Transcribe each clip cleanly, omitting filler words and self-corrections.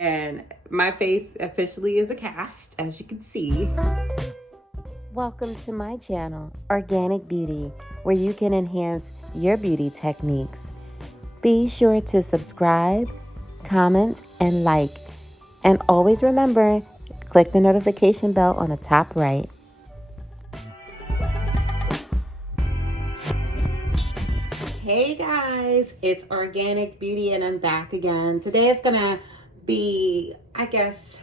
And my face officially is a cast, as you can see. Welcome to my channel, Organic Beauty, where you can enhance your beauty techniques. Be sure to subscribe, comment, and like. And always remember, click the notification bell on the top right. Hey guys, it's Organic Beauty and I'm back again. Today is gonna be, I guess,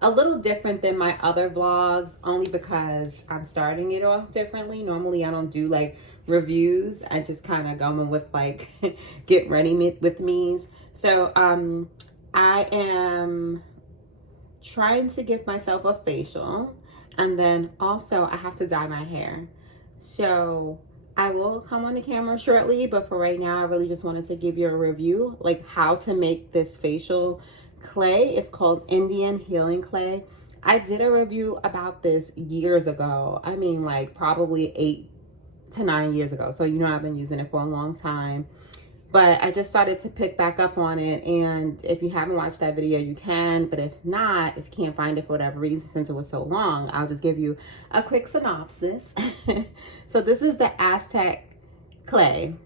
a little different than my other vlogs, only because I'm starting it off differently. Normally I don't do like reviews. I just kind of go in with like get ready with me's. So I am trying to give myself a facial, and then also I have to dye my hair. So I will come on the camera shortly, but for right now I really just wanted to give you a review, like how to make this facial clay. It's called Indian Healing Clay. I did a review about this years ago. I mean, like probably 8 to 9 years ago. So you know I've been using it for a long time. But I just started to pick back up on it, and if you haven't watched that video, you can. But if not, if you can't find it for whatever reason, since it was so long, I'll just give you a quick synopsis. So this is the Aztec clay.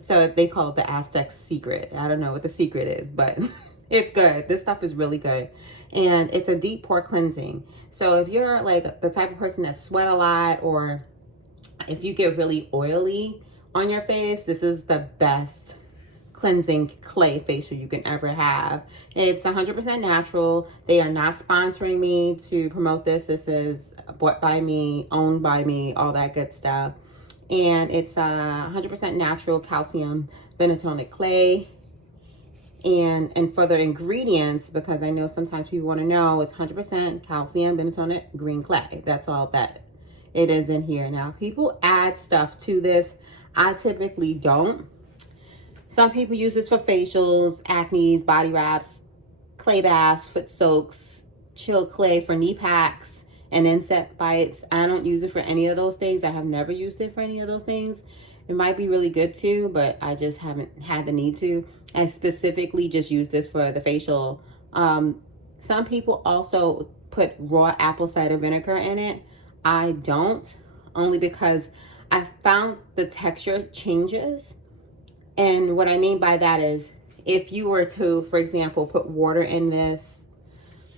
So they call it the Aztec secret. I don't know what the secret is, but it's good. This stuff is really good. And it's a deep pore cleansing. So if you're like the type of person that sweat a lot, or if you get really oily on your face, this is the best cleansing clay facial you can ever have. It's 100% natural. They are not sponsoring me to promote this. This is bought by me, owned by me, all that good stuff. And it's 100% natural calcium bentonite clay. And for the ingredients, because I know sometimes people want to know, it's 100% calcium bentonite green clay. That's all that it is in here. Now, people add stuff to this. I typically don't. Some people use this for facials, acnes, body wraps, clay baths, foot soaks, chill clay for knee packs, and insect bites. I don't use it for any of those things. I have never used it for any of those things. It might be really good too, but I just haven't had the need to. I specifically just use this for the facial. Some people also put raw apple cider vinegar in it. I don't, only because I found the texture changes. And what I mean by that is, if you were to, for example, put water in this,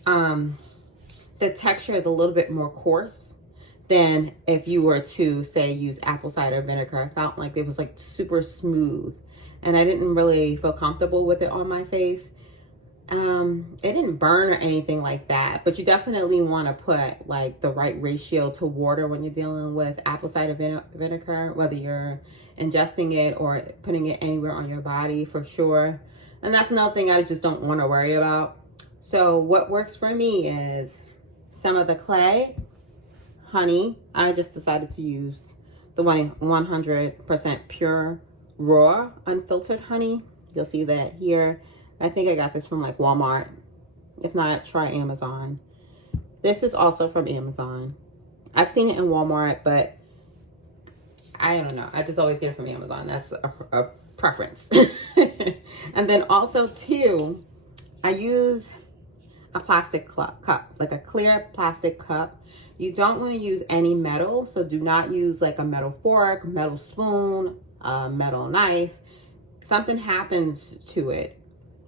the texture is a little bit more coarse than if you were to, say, use apple cider vinegar. I felt like it was like super smooth, and I didn't really feel comfortable with it on my face. It didn't burn or anything like that, but you definitely want to put like the right ratio to water when you're dealing with apple cider vinegar, whether you're ingesting it or putting it anywhere on your body, for sure. And that's another thing I just don't want to worry about. So what works for me is some of the clay, honey. I just decided to use the 100% pure, raw, unfiltered honey. You'll see that here. I think I got this from like Walmart. If not, try Amazon. This is also from Amazon. I've seen it in Walmart, but I don't know. I just always get it from Amazon. That's a preference. And then also too, I use a plastic cup, like a clear plastic cup. You don't want to use any metal, so do not use like a metal fork, metal spoon, a metal knife. Something happens to it,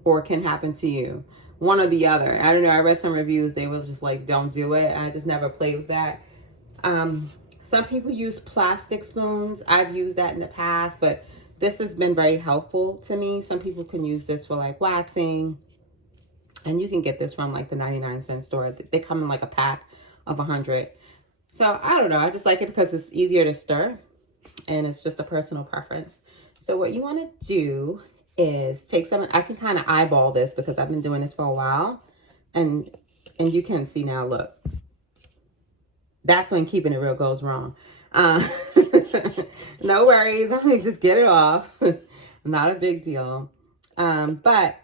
or can happen to you, one or the other. I don't know, I read some reviews, they were just like, don't do it. I just never played with that. Some people use plastic spoons. I've used that in the past, but this has been very helpful to me. Some people can use this for like waxing, and you can get this from like the 99-cent store. They come in like a pack of 100. So I don't know, I just like it because it's easier to stir, and it's just a personal preference. So what you want to do is take some, I can kind of eyeball this because I've been doing this for a while, and you can see now, look, that's when keeping it real goes wrong. No worries, I'm gonna just get it off. Not a big deal. But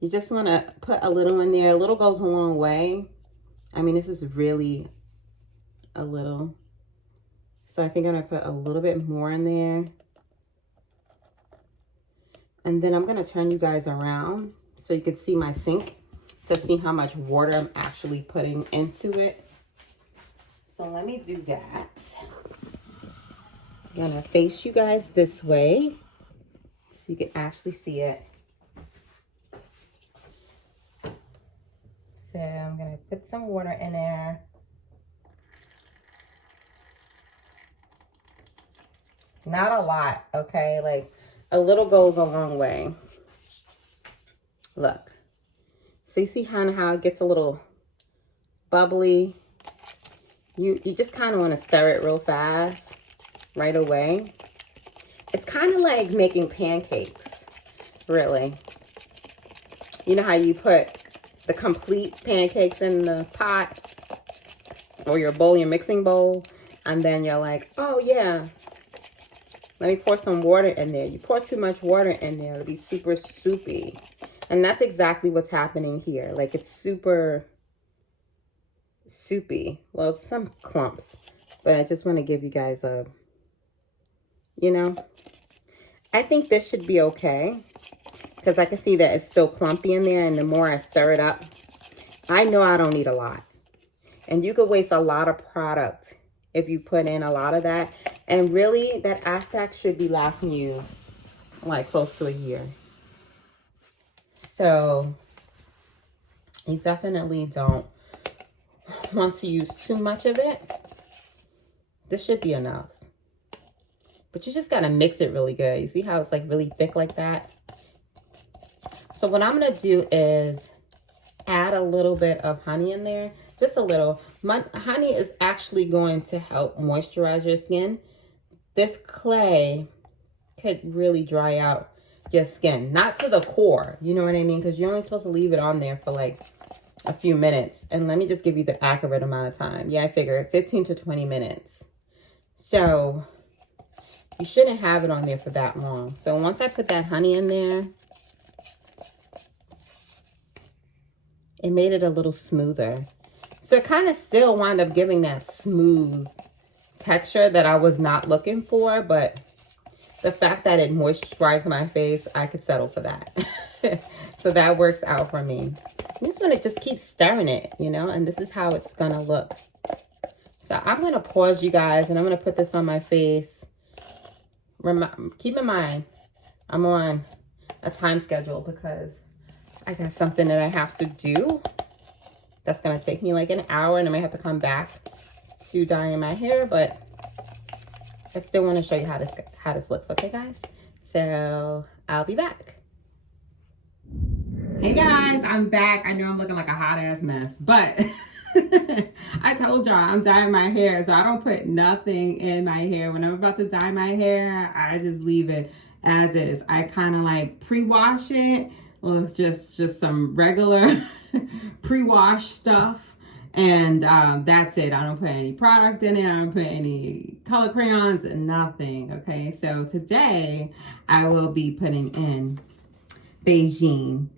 you just want to put a little in there. A little goes a long way. I mean, this is really a little, so I think I'm gonna put a little bit more in there. And then I'm going to turn you guys around so you can see my sink to see how much water I'm actually putting into it. So let me do that. I'm gonna face you guys this way so you can actually see it. So I'm gonna put some water in there. Not a lot, okay? Like a little goes a long way. Look. So you see how it gets a little bubbly. You just kind of want to stir it real fast right away. It's kind of like making pancakes, really. You know how you put the complete pancakes in the pot or your bowl, your mixing bowl, and then you're like, oh yeah, let me pour some water in there. You pour too much water in there, it'll be super soupy. And that's exactly what's happening here. Like it's super soupy. Well, some clumps, but I just want to give you guys a, you know, I think this should be okay because I can see that it's still clumpy in there, and the more I stir it up, I know I don't need a lot. And you could waste a lot of product if you put in a lot of that. And really, that Aztec should be lasting you like close to a year. So you definitely don't want to use too much of it. This should be enough. But you just got to mix it really good. You see how it's like really thick like that? So what I'm going to do is add a little bit of honey in there. Just a little. Honey is actually going to help moisturize your skin. This clay could really dry out your skin. Not to the core, you know what I mean? Because you're only supposed to leave it on there for like a few minutes. And let me just give you the accurate amount of time. Yeah, I figure 15 to 20 minutes. So you shouldn't have it on there for that long. So once I put that honey in there, it made it a little smoother. So it kind of still wound up giving that smooth texture that I was not looking for, but the fact that it moisturized my face, I could settle for that. So that works out for me. You just want to just keep stirring it, you know, and this is how it's going to look. So I'm going to pause you guys, and I'm going to put this on my face. Keep in mind, I'm on a time schedule because I got something that I have to do. That's going to take me like an hour, and I may have to come back to dyeing my hair, but I still want to show you how this looks. Okay, guys? So I'll be back. Hey guys, I'm back. I know I'm looking like a hot ass mess, but I told y'all I'm dyeing my hair, so I don't put nothing in my hair. When I'm about to dye my hair, I just leave it as is. I kind of like pre-wash it with just some regular pre-wash stuff, and that's it. I don't put any product in it. I don't put any color crayons and nothing. Okay, so today I will be putting in Beijing.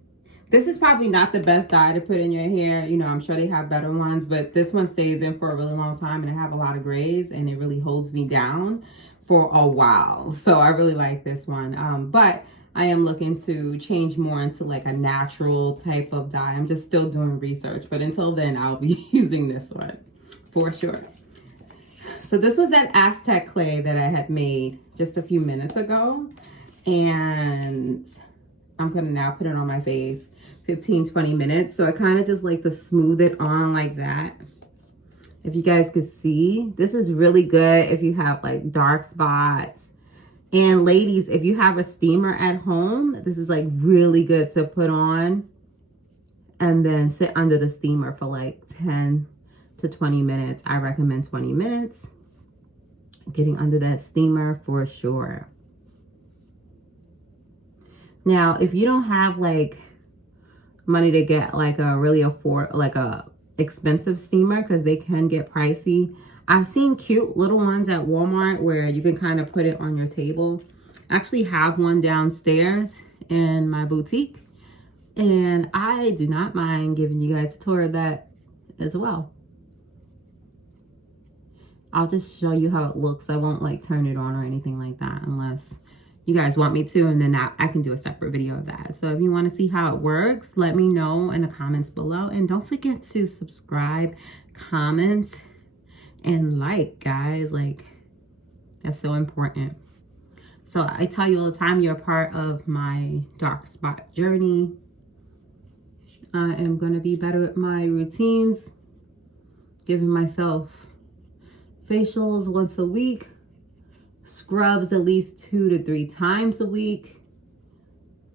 This is probably not the best dye to put in your hair. You know, I'm sure they have better ones, but this one stays in for a really long time, and I have a lot of grays, and it really holds me down for a while. So I really like this one. But I am looking to change more into like a natural type of dye. I'm just still doing research, but until then, I'll be using this one for sure. So this was that Aztec clay that I had made just a few minutes ago, and I'm gonna now put it on my face 15-20 minutes. So I kind of just like to smooth it on like that. If you guys could see, this is really good if you have like dark spots. And ladies, if you have a steamer at home, this is like really good to put on and then sit under the steamer for like 10 to 20 minutes. I recommend 20 minutes. Getting under that steamer for sure. Now, if you don't have like money to get like a really expensive steamer, because they can get pricey, I've seen cute little ones at Walmart where you can kind of put it on your table. I actually have one downstairs in my boutique, and I do not mind giving you guys a tour of that as well. I'll just show you how it looks. I won't like turn it on or anything like that unless you guys want me to, and then I can do a separate video of that. So if you want to see how it works, let me know in the comments below. And don't forget to subscribe, comment, and like, guys. Like, that's so important. So I tell you all the time, you're a part of my dark spot journey. I am going to be better at my routines, giving myself facials once a week, scrubs at least 2 to 3 times a week,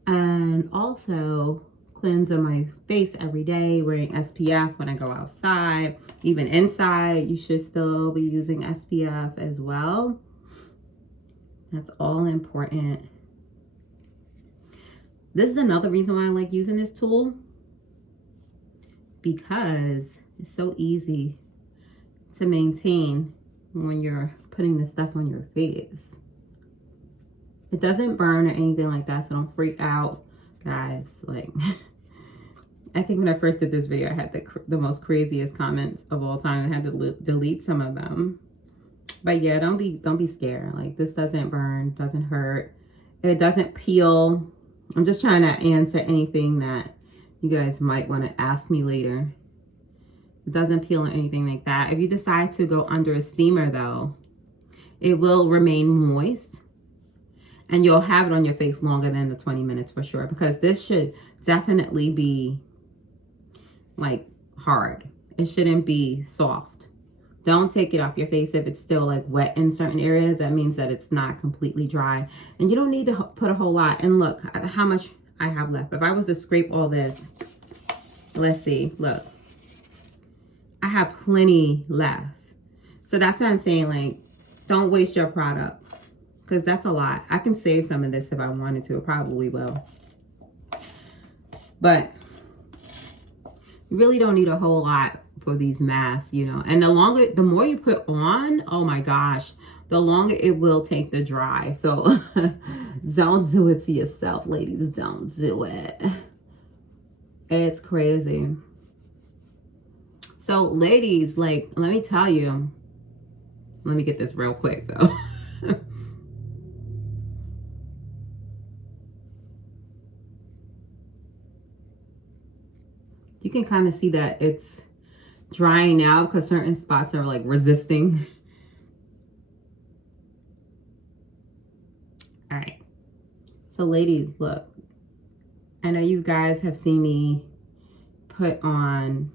and also cleansing my face every day, wearing SPF when I go outside. Even inside, you should still be using SPF as well. That's all important. This is another reason why I like using this tool, because it's so easy to maintain when you're putting this stuff on your face. It doesn't burn or anything like that, so don't freak out, guys. Like, I think when I first did this video, I had the most craziest comments of all time. I had to delete some of them. But yeah, don't be scared. Like, this doesn't burn, doesn't hurt, it doesn't peel. I'm just trying to answer anything that you guys might want to ask me later. It doesn't peel or anything like that. If you decide to go under a steamer though, it will remain moist and you'll have it on your face longer than the 20 minutes for sure, because this should definitely be like hard. It shouldn't be soft. Don't take it off your face if it's still like wet in certain areas. That means that it's not completely dry. And you don't need to put a whole lot. And look how much I have left. If I was to scrape all this, let's see, look. I have plenty left. So that's what I'm saying, like, don't waste your product, because that's a lot. I can save some of this if I wanted to. I probably will. But you really don't need a whole lot for these masks, you know. And the more you put on, oh my gosh, the longer it will take to dry. So don't do it to yourself, ladies. Don't do it. It's crazy. So ladies, like, let me tell you, let me get this real quick though. You can kind of see that it's drying now because certain spots are like resisting. All right. So ladies, look, I know you guys have seen me put on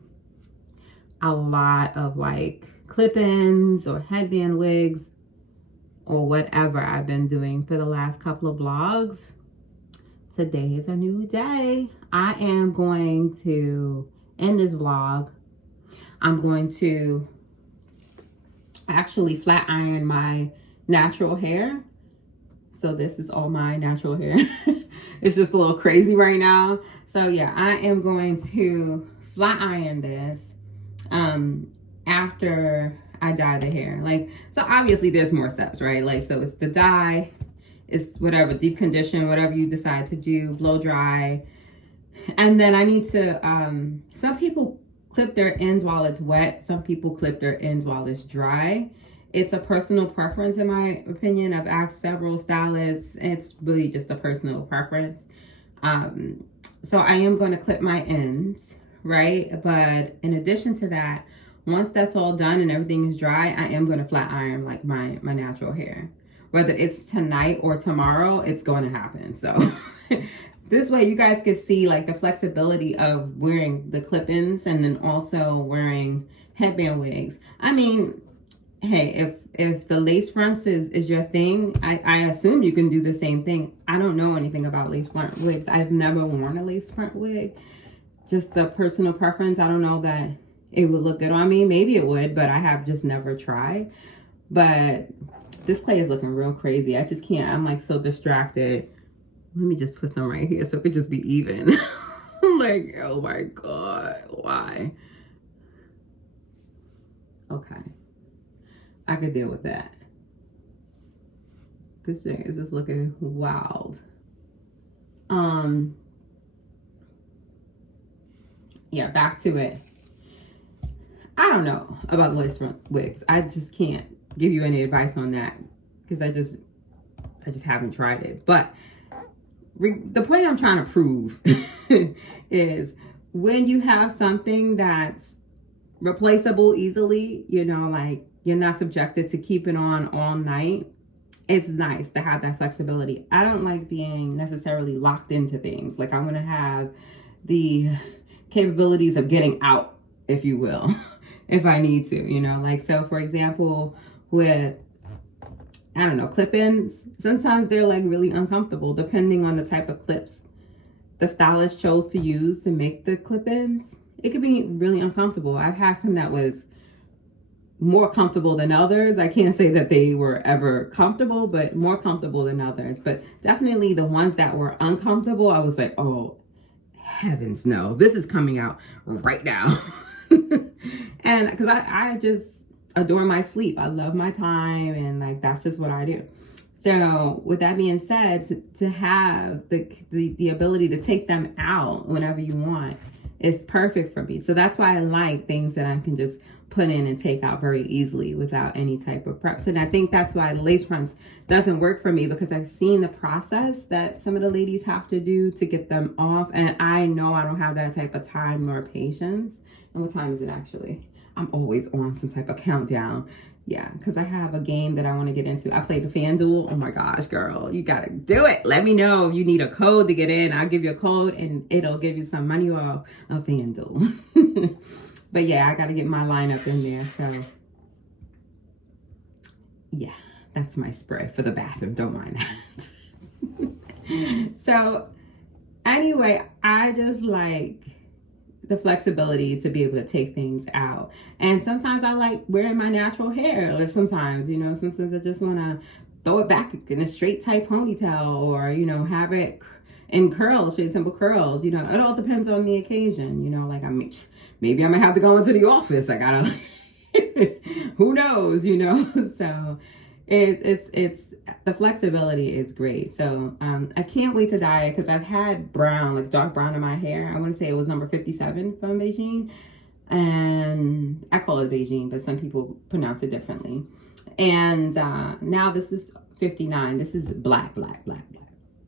a lot of like clip-ins or headband wigs or whatever I've been doing for the last couple of vlogs. Today is a new day. I am going to end this vlog. I'm going to actually flat iron my natural hair. So this is all my natural hair. It's just a little crazy right now. So yeah, I am going to flat iron this after I dye the hair. Like, so obviously there's more steps, right? Like, so it's the dye, it's whatever, deep condition, whatever you decide to do, blow dry. And then I need to, some people clip their ends while it's wet. Some people clip their ends while it's dry. It's a personal preference in my opinion. I've asked several stylists. It's really just a personal preference. So I am going to clip my ends, right? But in addition to that, once that's all done and everything is dry, I am going to flat iron like my natural hair. Whether it's tonight or tomorrow, it's going to happen. So this way you guys can see like the flexibility of wearing the clip-ins and then also wearing headband wigs. I mean, hey, if the lace fronts is your thing, I assume you can do the same thing. I don't know anything about lace front wigs. I've never worn a lace front wig. Just a personal preference. I don't know that it would look good on me. Maybe it would, but I have just never tried. But this clay is looking real crazy. I just can't. I'm like so distracted. Let me just put some right here so it could just be even. Like, oh my God, why? Okay. I could deal with that. This thing is just looking wild. Yeah, back to it. I don't know about lace front wigs. I just can't give you any advice on that because I I just haven't tried it. But the point I'm trying to prove is when you have something that's replaceable easily, you know, like you're not subjected to keep it on all night, it's nice to have that flexibility. I don't like being necessarily locked into things. Like I want to have the capabilities of getting out, if you will, if I need to, you know, like, so for example, with, I don't know, clip-ins, sometimes they're like really uncomfortable depending on the type of clips the stylist chose to use to make the clip-ins. It could be really uncomfortable. I've had some that was more comfortable than others. I can't say that they were ever comfortable, but more comfortable than others. But definitely the ones that were uncomfortable, I was like, oh, heavens no, this is coming out right now. And because I just adore my sleep. I love my time, and like that's just what I do. So with that being said, to have the ability to take them out whenever you want is perfect for me. So that's why I like things that I can just put in and take out very easily without any type of preps. And I think that's why the lace fronts doesn't work for me, because I've seen the process that some of the ladies have to do to get them off. And I know I don't have that type of time nor patience. And what time is it actually? I'm always on some type of countdown. Yeah, because I have a game that I want to get into. I play the FanDuel. Oh my gosh, girl, you got to do it. Let me know if you need a code to get in. I'll give you a code and it'll give you some money off of FanDuel. But yeah, I got to get my lineup in there. So yeah, that's my spray for the bathroom. Don't mind that. So anyway, I just like the flexibility to be able to take things out. And sometimes I like wearing my natural hair. Like sometimes, you know, sometimes I just want to throw it back in a straight type ponytail, or, you know, have it in curls, straight simple curls. You know, it all depends on the occasion. You know, like maybe I might have to go into the office. I gotta, who knows, you know? So it's the flexibility is great. So I can't wait to dye it, because I've had brown, like dark brown in my hair. I want to say it was number 57 from Beijing, and I call it Beijing, but some people pronounce it differently. And now this is 59. This is black.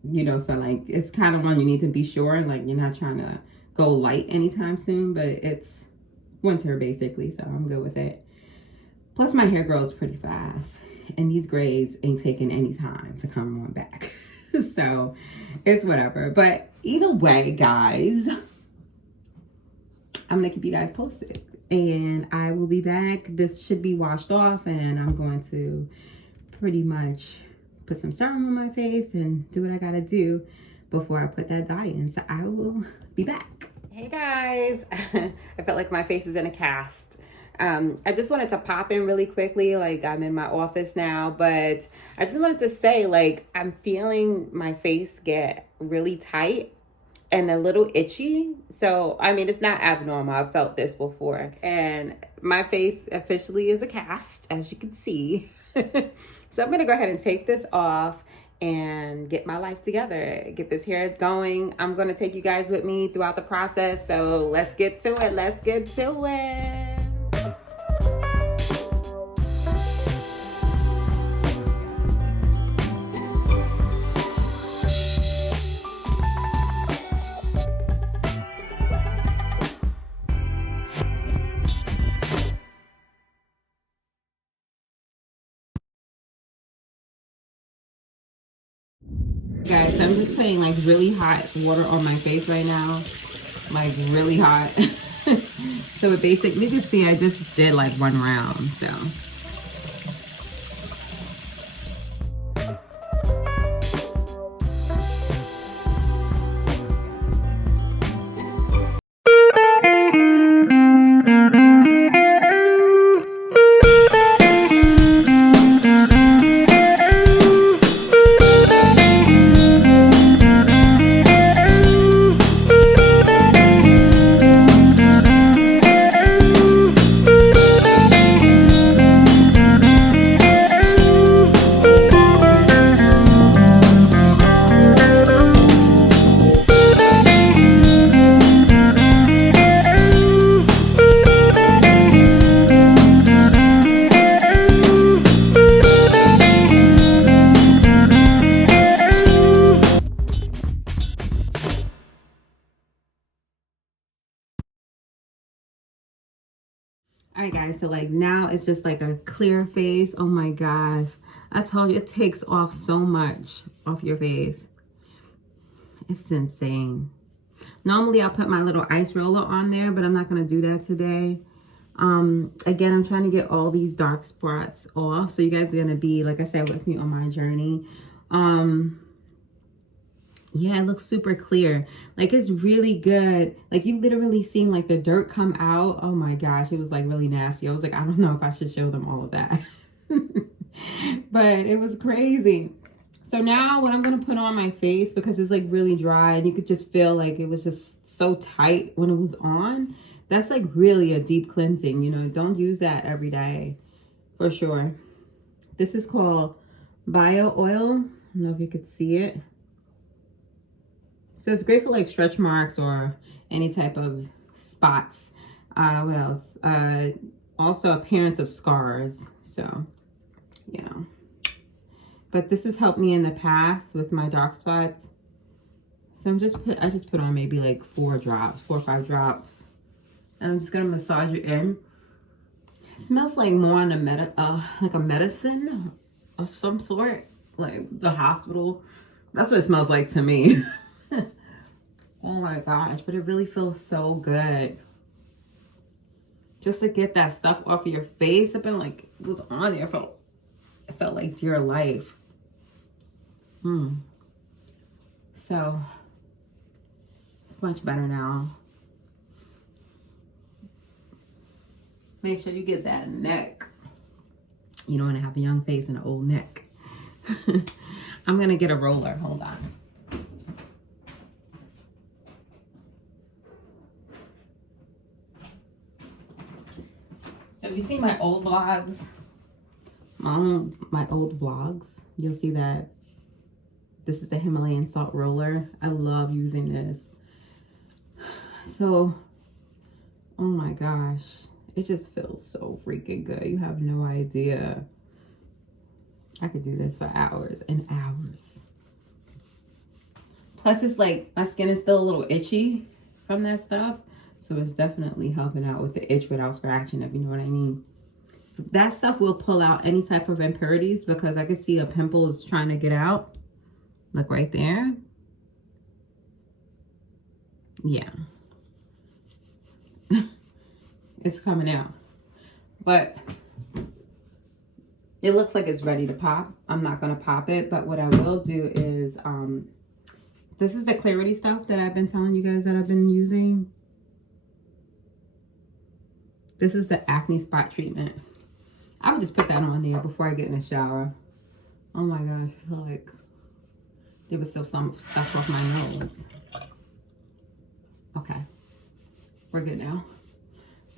You know, so like it's kind of one you need to be sure, like you're not trying to go light anytime soon, but it's winter basically, so I'm good with it. Plus my hair grows pretty fast, and these grades ain't taking any time to come on back. So it's whatever. But either way, guys, I'm gonna keep you guys posted, and I will be back. This should be washed off, and I'm going to pretty much put some serum on my face and do what I gotta do before I put that dye in. So I will be back. Hey guys, I felt like my face is in a cast. I just wanted to pop in really quickly. Like, I'm in my office now, but I just wanted to say, like, I'm feeling my face get really tight and a little itchy. So, I mean, it's not abnormal. I've felt this before. And my face officially is a cast, as you can see. So I'm going to go ahead and take this off and get my life together, get this hair going. I'm going to take you guys with me throughout the process. So let's get to it. Let's get to it. Guys, so I'm just putting like really hot water on my face right now, like really hot. So it basically, you can see I just did like one round, so. All right, guys, so like now it's just like a clear face. Oh my gosh, I told you, it takes off so much off your face. It's insane. Normally I'll put my little ice roller on there, but I'm not going to do that today. Again, I'm trying to get all these dark spots off, so you guys are going to be, like I said, with me on my journey. Yeah, it looks super clear. Like, it's really good. Like, you literally seen like the dirt come out. Oh my gosh, it was like really nasty. I was like, I don't know if I should show them all of that. But it was crazy. So now what I'm going to put on my face, because it's like really dry and you could just feel like it was just so tight when it was on. That's like really a deep cleansing, you know. Don't use that every day for sure. This is called Bio Oil. I don't know if you could see it. So it's great for like stretch marks or any type of spots. What else? Also appearance of scars. So, you know. But this has helped me in the past with my dark spots. So I just put on maybe like 4 or 5 drops. And I'm just gonna massage it in. It smells like more on like a medicine of some sort, like the hospital. That's what it smells like to me. Oh my gosh, but it really feels so good. Just to get that stuff off of your face. I've been like, it was on there. It felt like dear life. So it's much better now. Make sure you get that neck. You don't want to have a young face and an old neck. I'm gonna get a roller. Hold on. So if you see my old vlogs, my old vlogs, you'll see that this is the Himalayan salt roller. I love using this. So, oh my gosh, it just feels so freaking good. You have no idea. I could do this for hours and hours. Plus, it's like my skin is still a little itchy from that stuff. So it's definitely helping out with the itch without scratching, if you know what I mean. That stuff will pull out any type of impurities, because I can see a pimple is trying to get out. Look right there. Yeah. It's coming out. But it looks like it's ready to pop. I'm not going to pop it. But what I will do is, this is the clarity stuff that I've been telling you guys that I've been using. This is the acne spot treatment. I would just put that on there before I get in the shower. Oh my gosh, I feel like there was still some stuff off my nose. Okay, we're good now.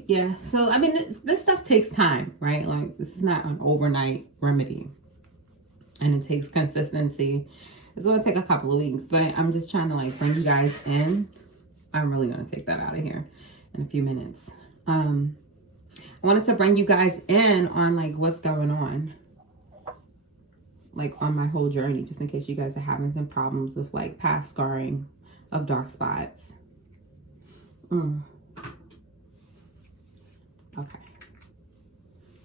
Yeah, so I mean, this stuff takes time, right? Like, this is not an overnight remedy. And it takes consistency. It's gonna take a couple of weeks, but I'm just trying to like bring you guys in. I'm really gonna take that out of here in a few minutes. I wanted to bring you guys in on like what's going on, like on my whole journey, just in case you guys are having some problems with like past scarring of dark spots. Okay.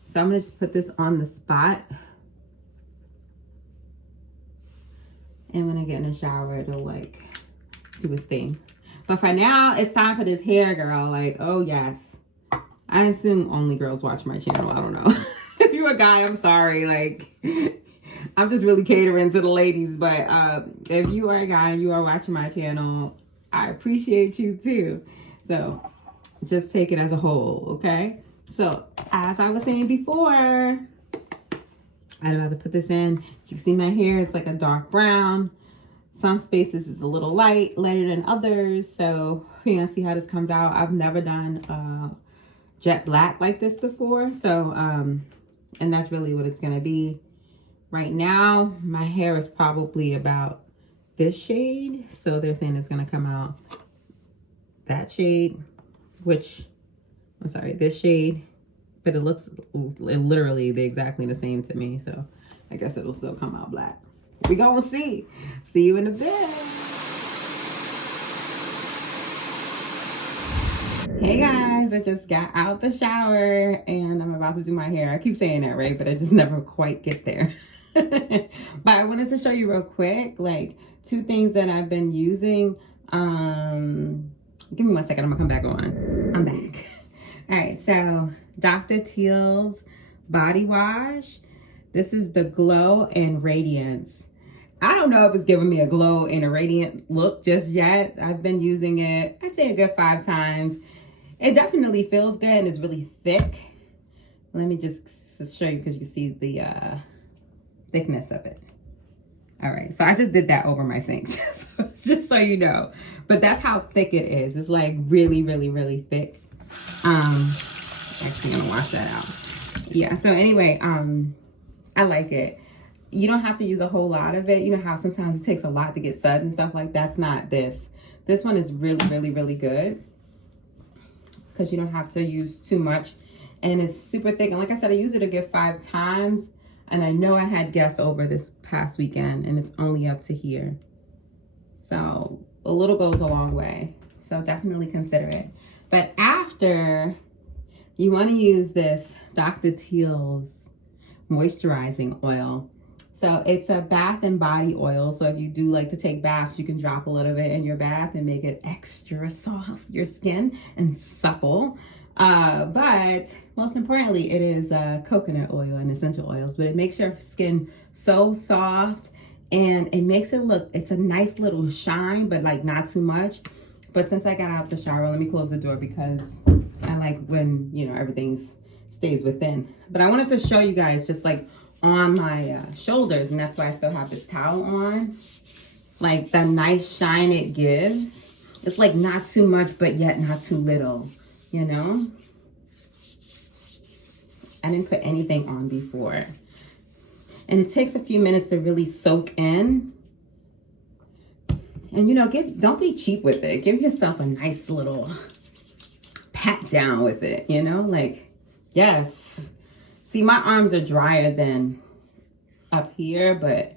So I'm gonna just put this on the spot. And when I get in the shower, it'll like do its thing. But for now, it's time for this hair, girl. Like, oh yes. I assume only girls watch my channel. I don't know. If you're a guy, I'm sorry. Like, I'm just really catering to the ladies. But if you are a guy and you are watching my channel, I appreciate you too. So just take it as a whole, okay? So as I was saying before, I'd rather put this in. You can see my hair is like a dark brown. Some spaces is a little lighter than others. So you're gonna see how this comes out. I've never done jet black like this before. So, and that's really what it's gonna be. Right now, my hair is probably about this shade. So they're saying it's gonna come out that shade, which, I'm sorry, this shade, but it looks literally exactly the same to me. So I guess it'll still come out black. We gonna see. See you in a bit. Hey guys, I just got out the shower and I'm about to do my hair. I keep saying that, right? But I just never quite get there. But I wanted to show you real quick, like 2 things that I've been using. Give me 1 second, I'm gonna come back on. I'm back. All right, so Dr. Teal's body wash. This is the Glow and Radiance. I don't know if it's giving me a glow and a radiant look just yet. I've been using it, I'd say a good 5 times. It definitely feels good and it's really thick. Let me just show you because you see the thickness of it. All right, so I just did that over my sink, just so you know. But that's how thick it is. It's like really, really, really thick. Actually gonna wash that out. Yeah, so anyway, I like it. You don't have to use a whole lot of it. You know how sometimes it takes a lot to get suds and stuff like that. That's not this. This one is really, really, really good because you don't have to use too much. And it's super thick. And like I said, I use it a good 5 times. And I know I had guests over this past weekend and it's only up to here. So a little goes a long way. So definitely consider it. But after, you want to use this Dr. Teal's moisturizing oil. So it's a bath and body oil. So if you do like to take baths, you can drop a little bit in your bath and make it extra soft, your skin, and supple. But most importantly, it is coconut oil and essential oils, but it makes your skin so soft and it makes it look, it's a nice little shine, but like not too much. But since I got out the shower, let me close the door because I like when, you know, everything stays within. But I wanted to show you guys just like on my shoulders, and that's why I still have this towel on, like the nice shine it gives. It's like not too much, but yet not too little, you know? I didn't put anything on before. And it takes a few minutes to really soak in. And you know, don't be cheap with it. Give yourself a nice little pat down with it, you know? Like, yes. See, my arms are drier than up here, but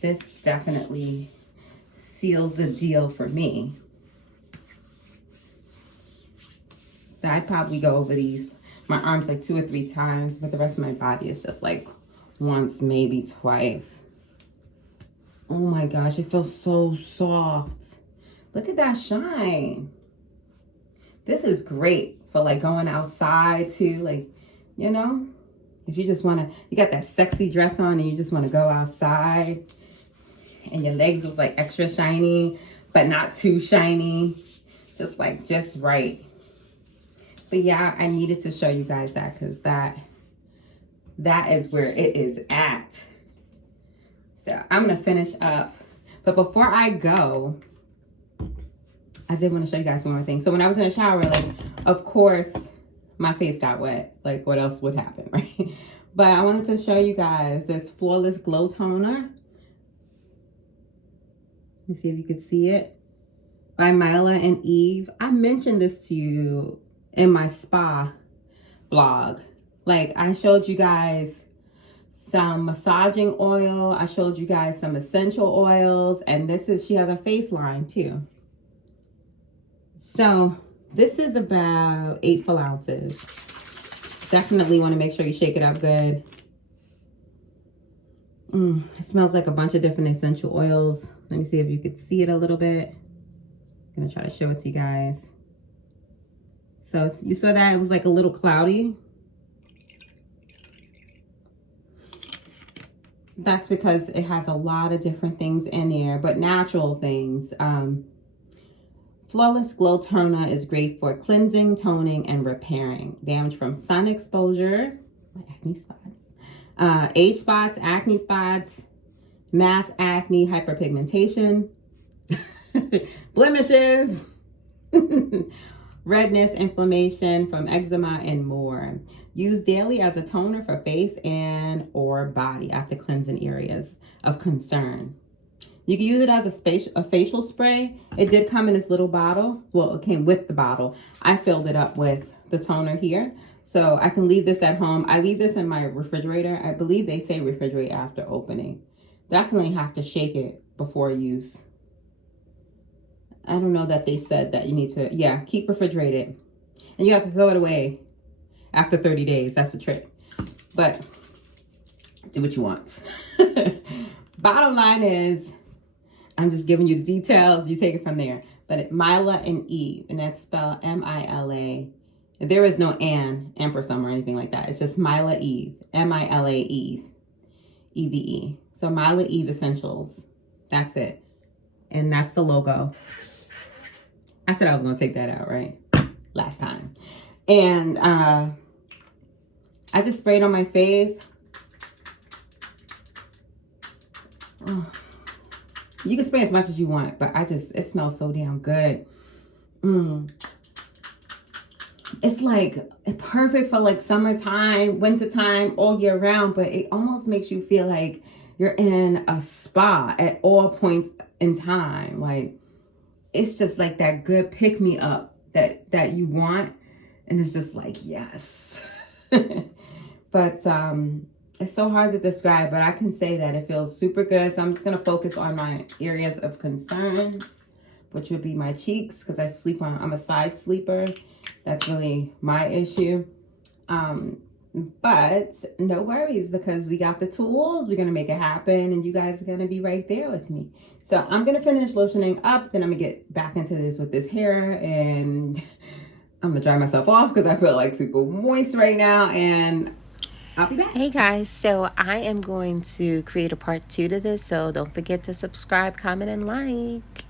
this definitely seals the deal for me. So I'd probably go over my arms like 2 or 3 times, but the rest of my body is just like once, maybe twice. Oh my gosh, it feels so soft. Look at that shine. This is great for like going outside too, like, you know, if you just want to, you got that sexy dress on and you just want to go outside and your legs look like extra shiny, but not too shiny, just right. But yeah, I needed to show you guys that because that is where it is at. So I'm going to finish up. But before I go, I did want to show you guys one more thing. So when I was in the shower, like, of course, my face got wet. Like, what else would happen, right? But I wanted to show you guys this Flawless Glow Toner. Let me see if you could see it. By Myla and Eve. I mentioned this to you in my spa blog. Like, I showed you guys some massaging oil. I showed you guys some essential oils. And she has a face line too. So this is about 8 full ounces. Definitely want to make sure you shake it up good. It smells like a bunch of different essential oils. Let me see if you could see it a little bit. I'm going to try to show it to you guys. So you saw that it was like a little cloudy. That's because it has a lot of different things in there, but natural things. Flawless Glow Toner is great for cleansing, toning, and repairing damage from sun exposure, my acne spots, age spots, acne spots, mass acne, hyperpigmentation, blemishes, redness, inflammation from eczema, and more. Use daily as a toner for face and or body after cleansing areas of concern. You can use it as a facial spray. It did come in this little bottle. Well, it came with the bottle. I filled it up with the toner here. So I can leave this at home. I leave this in my refrigerator. I believe they say refrigerate after opening. Definitely have to shake it before use. I don't know that they said that you need to, yeah, keep refrigerated. And you have to throw it away after 30 days. That's the trick. But do what you want. Bottom line is, I'm just giving you the details. You take it from there. But Mila and Eve, and that's spelled M-I-L-A. There is no ampersand or anything like that. It's just Mila Eve, M-I-L-A Eve, E-V-E. So Mila Eve Essentials. That's it. And that's the logo. I said I was going to take that out, right? Last time. And I just sprayed on my face. Oh. You can spray as much as you want, but it smells so damn good. It's like perfect for like summertime, wintertime, all year round, but it almost makes you feel like you're in a spa at all points in time. Like, it's just like that good pick me up that you want. And it's just like, yes. But it's so hard to describe, but I can say that it feels super good. So I'm just going to focus on my areas of concern, which would be my cheeks, because I'm a side sleeper. That's really my issue. But no worries, because we got the tools. We're going to make it happen, and you guys are going to be right there with me. So I'm going to finish lotioning up, then I'm going to get back into this with this hair, and I'm going to dry myself off because I feel like super moist right now, and I'll be back. Hey guys, so I am going to create a part 2 to this, so don't forget to subscribe, comment, and like.